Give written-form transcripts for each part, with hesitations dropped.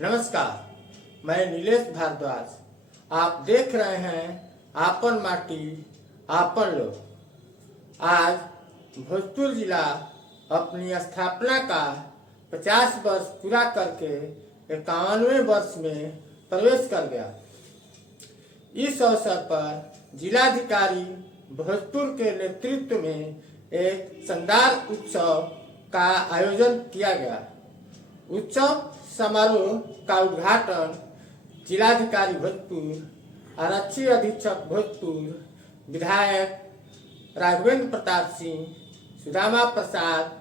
नमस्कार, मैं नीलेश भारद्वाज। आप देख रहे हैं आपन माटी आपन लोग। आज भोजपुर जिला अपनी स्थापना का 50 वर्ष पूरा करके 51वें वर्ष में प्रवेश कर गया। इस अवसर पर जिलाधिकारी भोजपुर के नेतृत्व में एक शानदार उत्सव का आयोजन किया गया। उत्सव समारोह का उद्घाटन जिलाधिकारी भोजपुर, आरक्षी अधीक्षक भोजपुर, विधायक राघवेंद्र प्रताप सिंह, सुदामा प्रसाद,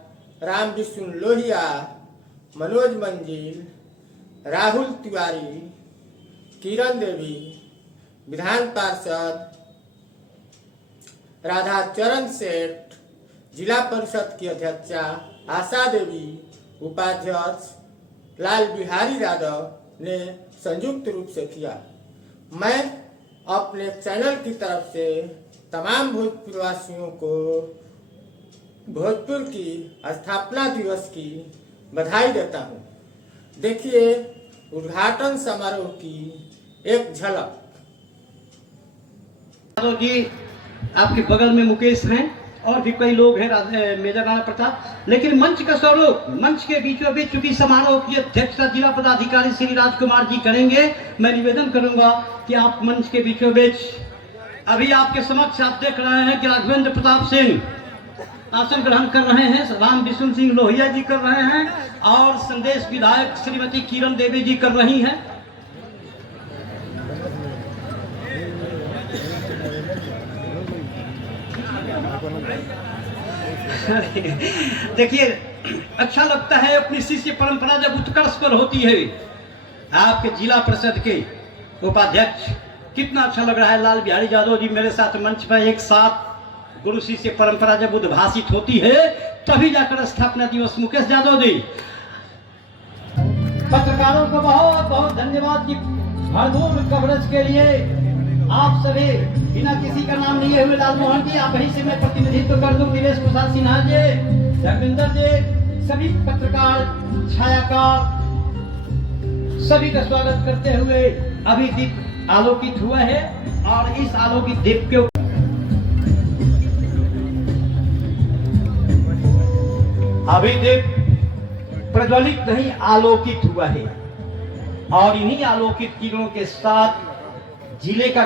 राम विष्णु लोहिया, मनोज मंजिल, राहुल तिवारी, किरण देवी, विधान पार्षद राधा चरण सेठ, जिला परिषद की अध्यक्षा आशा देवी, उपाध्यक्ष लाल बिहारी यादव ने संयुक्त रूप से किया। मैं अपने चैनल की तरफ से तमाम भोजपुरवासियों को भोजपुर की स्थापना दिवस की बधाई देता हूँ। देखिए उद्घाटन समारोह की एक झलक। जी आपके बगल में मुकेश हैं और भी कई लोग हैं, मेजर राणा प्रताप, लेकिन मंच का स्वरूप, मंच के बीचों बीच चूंकि समारोह की अध्यक्षता जिला पदाधिकारी श्री राजकुमार जी करेंगे, मैं निवेदन करूंगा कि आप मंच के बीचों बीच, अभी आपके समक्ष आप देख रहे हैं कि राघवेंद्र प्रताप सिंह आसन ग्रहण कर रहे हैं, राम विष्णु सिंह लोहिया जी कर रहे हैं और संदेश विधायक श्रीमती किरण देवी जी कर रही हैं। देखिए अच्छा लगता है, अपनी शिष्य परंपरा जब उत्कर्ष पर होती है। आपके जिला परिषद के उपाध्यक्ष, कितना अच्छा लग रहा है, लाल बिहारी यादव जी मेरे साथ मंच पर एक साथ। गुरु शिष्य परंपरा जब उद्भाषित होती है तभी जाकर स्थापना दिवस। मुकेश यादव जी, पत्रकारों को बहुत बहुत धन्यवाद जी भरपूर कवरेज के लिए। आप सभी बिना किसी का नाम लिए हुए, लाल मोहन जी आप ही से मैं प्रतिनिधित्व कर दूं, दिनेश प्रसाद सिन्हा जी, धर्मेंद्र जी, सभी पत्रकार, छायाकार, सभी का स्वागत करते हुए अभी दीप आलोकित हुआ है और इस आलोकित दीप के अभी दीप प्रज्वलित नहीं आलोकित हुआ है और इन्हीं आलोकित किरणों के साथ जिले का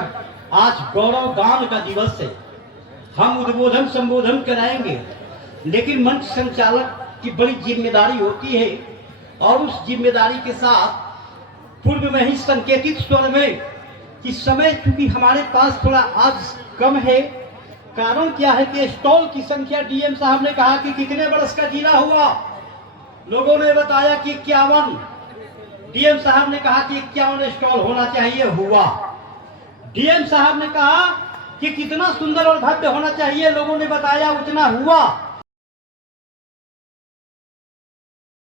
आज गौरव गान का दिवस है। हम उद्बोधन संबोधन कराएंगे, लेकिन मंच संचालक की बड़ी जिम्मेदारी होती है और उस जिम्मेदारी के साथ पूर्व में ही संकेतित स्वर में कि समय चूंकि हमारे पास थोड़ा आज कम है। कारण क्या है कि स्टॉल की संख्या, डीएम साहब ने कहा कि कितने वर्ष का जिला हुआ, लोगों ने बताया कि 51। डीएम साहब ने कहा कि 51 स्टॉल होना चाहिए, हुआ। डीएम साहब ने कहा कि कितना सुंदर और भव्य होना चाहिए, लोगों ने बताया उतना हुआ।